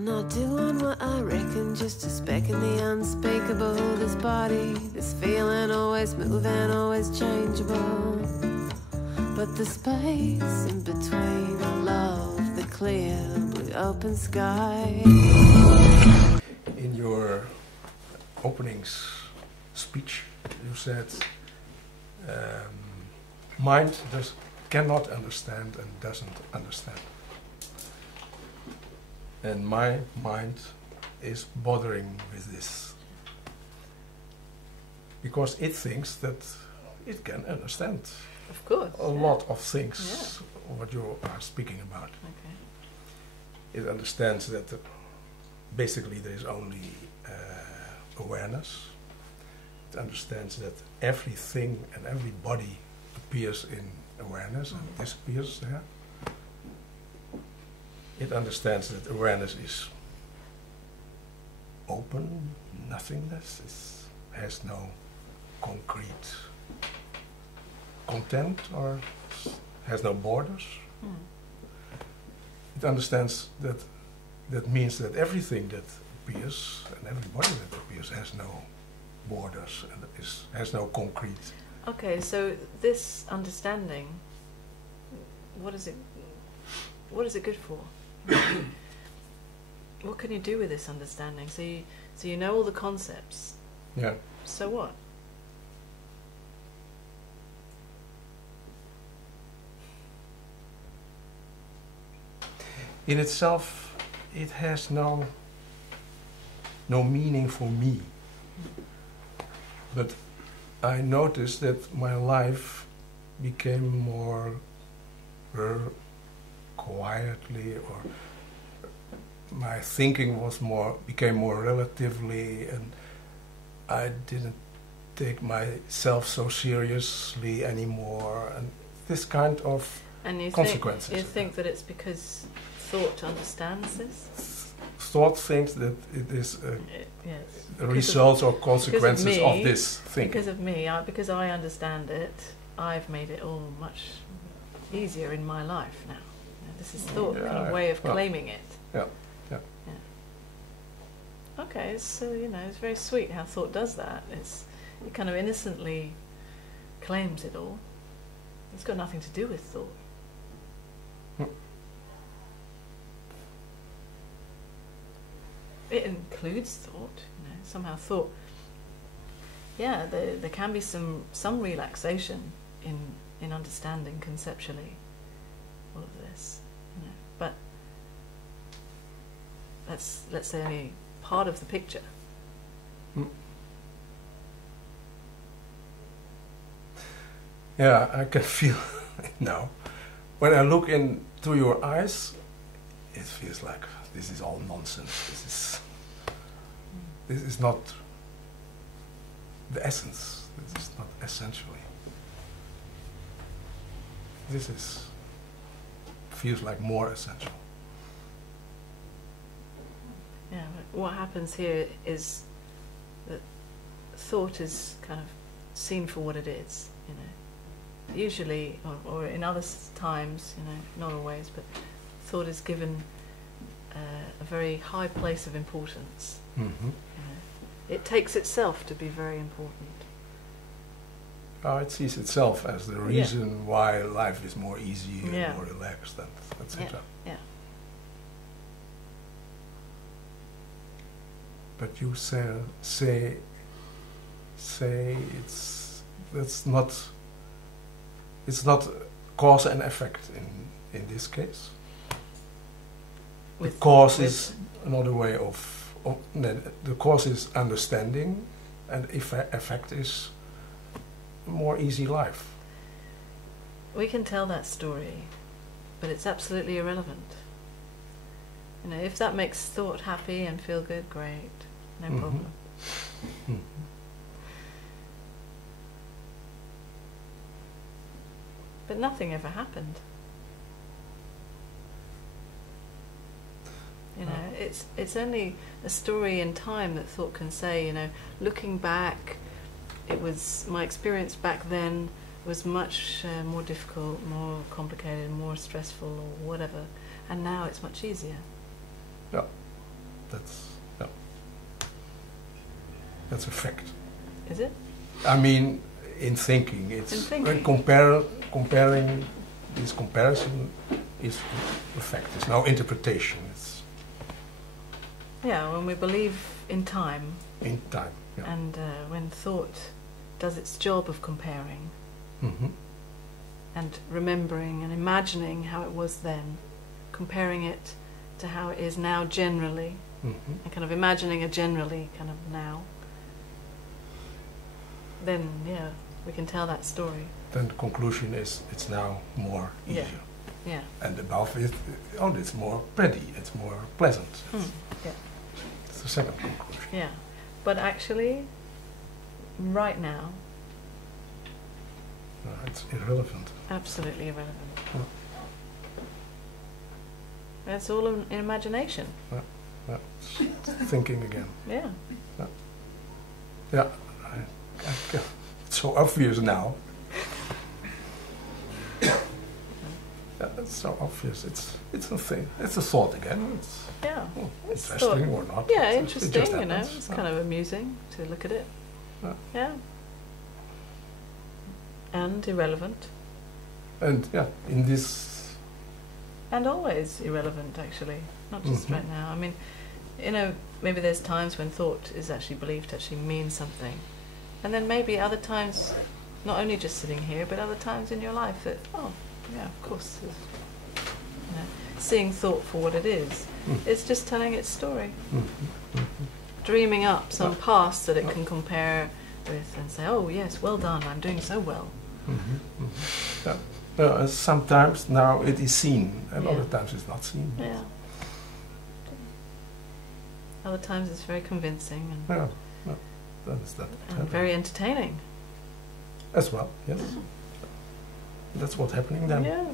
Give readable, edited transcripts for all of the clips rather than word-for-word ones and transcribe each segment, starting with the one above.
I'm not doing what I reckon, just a speck in the unspeakable. This body, this feeling, always moving, always changeable. But the space in between, I love the clear blue open sky. In your openings speech, you said mind cannot understand and doesn't understand. And my mind is bothering with this. Because it thinks that it can understand of course, a lot of things, what you are speaking about. Okay. It understands that basically there is only awareness. It understands that everything and everybody appears in awareness and disappears there. It understands that awareness is open, nothingness, has no concrete content or has no borders. It understands that means that everything that appears and everybody that appears has no borders and has no concrete. Okay, so this understanding, what is it good for? What can you do with this understanding? So you know all the concepts. Yeah. So what? In itself, it has no meaning for me. But I noticed that my life became more quietly, or my thinking became more relatively, and I didn't take myself so seriously anymore, and this kind of consequences. You think that it's because thought understands this? Thought thinks that it is yes. the results or consequences of this thing. Because of me, because I understand it, I've made it all much easier in my life now. This is thought, kind of way of claiming it. Yeah. Okay, so it's very sweet how thought does that. It kind of innocently claims it all. It's got nothing to do with thought. It includes thought, somehow thought. Yeah, there can be some relaxation in understanding conceptually all of this, but that's, let's say, only part of the picture. Yeah, I can feel it now. When I look into your eyes, it feels like this is all nonsense. This is not the essence. This is not essentially. This feels like more essential. Yeah, but what happens here is that thought is kind of seen for what it is, Usually, or in other times, not always, but thought is given a very high place of importance. It takes itself to be very important. It sees itself as the reason why life is more easy and more relaxed, and etc. Yeah. But you say it's not cause and effect in this case. The cause is another way of the cause is understanding, and effect is a more easy life. We can tell that story, but it's absolutely irrelevant. If that makes thought happy and feel good, great, no problem. But nothing ever happened. It's only a story in time that thought can say, looking back, it was, my experience back then was much more difficult, more complicated, more stressful, or whatever, and now it's much easier. Yeah. yeah. That's a fact. Is it? I mean, in thinking, it's In thinking. Comparing. This comparison is a fact. It's no interpretation. It's Yeah, when we believe in time, in time. Yeah. and when thought does its job of comparing Mm-hmm. and remembering and imagining how it was then, comparing it to how it is now generally, Mm-hmm. and kind of imagining a generally kind of now, then yeah, we can tell that story. Then the conclusion is it's now more Yeah. easier. Yeah. And above it, it's more pretty. It's more pleasant. Yeah. It's the second conclusion. Yeah. But actually, right now, It's irrelevant. absolutely irrelevant. Yeah. It's all in imagination. It's thinking again. Yeah. Yeah, it's so obvious now. Yeah, it's so obvious. It's a thing. It's a thought again. It's Yeah. It's interesting thought. or not. Yeah, It interesting, just you know. happens. It's kind of amusing to look at it. Yeah. Yeah. And irrelevant. And yeah, in this. And always irrelevant, actually. Not just Mhm. right now. I mean, you know, maybe there's times when thought is actually believed to actually mean something. And then maybe other times, not only just sitting here, but other times in your life that, oh, yeah, of course. You know, seeing thought for what it is. Mm. It's just telling its story. Mhm. Dreaming up some Yeah. past that it Yeah. can compare with and say, oh, yes, well done, I'm doing so well. Yeah. Sometimes now it is seen, and Yeah. other times it's not seen. Yeah. Other times it's very convincing and, Yeah, yeah. That's that. and very entertaining. As well, yes. That's what's happening then. Yeah.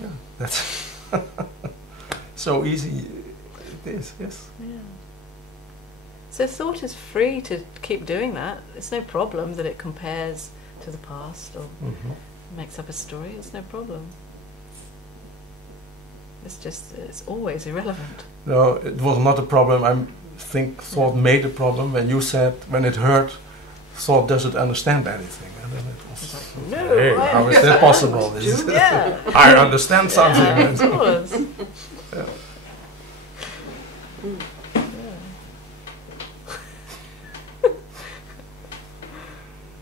Yeah, that's so easy. It is, yes. Yeah. So thought is free to keep doing that. It's no problem that it compares to the past or Mm-hmm. makes up a story. It's no problem. It's just, it's always irrelevant. No, it was not a problem. I think thought made a problem when you said, when it hurt, thought doesn't understand anything. And then it was, It's like, no, hey, I how is that understand. possible? This is- Yeah. I understand something. Yeah, of course. Yeah.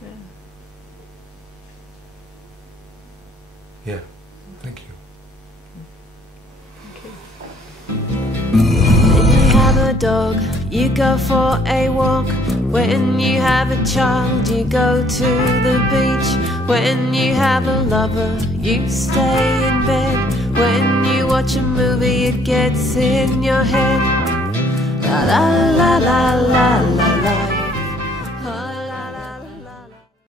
Yeah. Yeah, thank you. When you have a dog, you go for a walk. When you have a child, you go to the beach. When you have a lover, you stay in bed. When you watch a movie, it gets in your head. La la la la la la.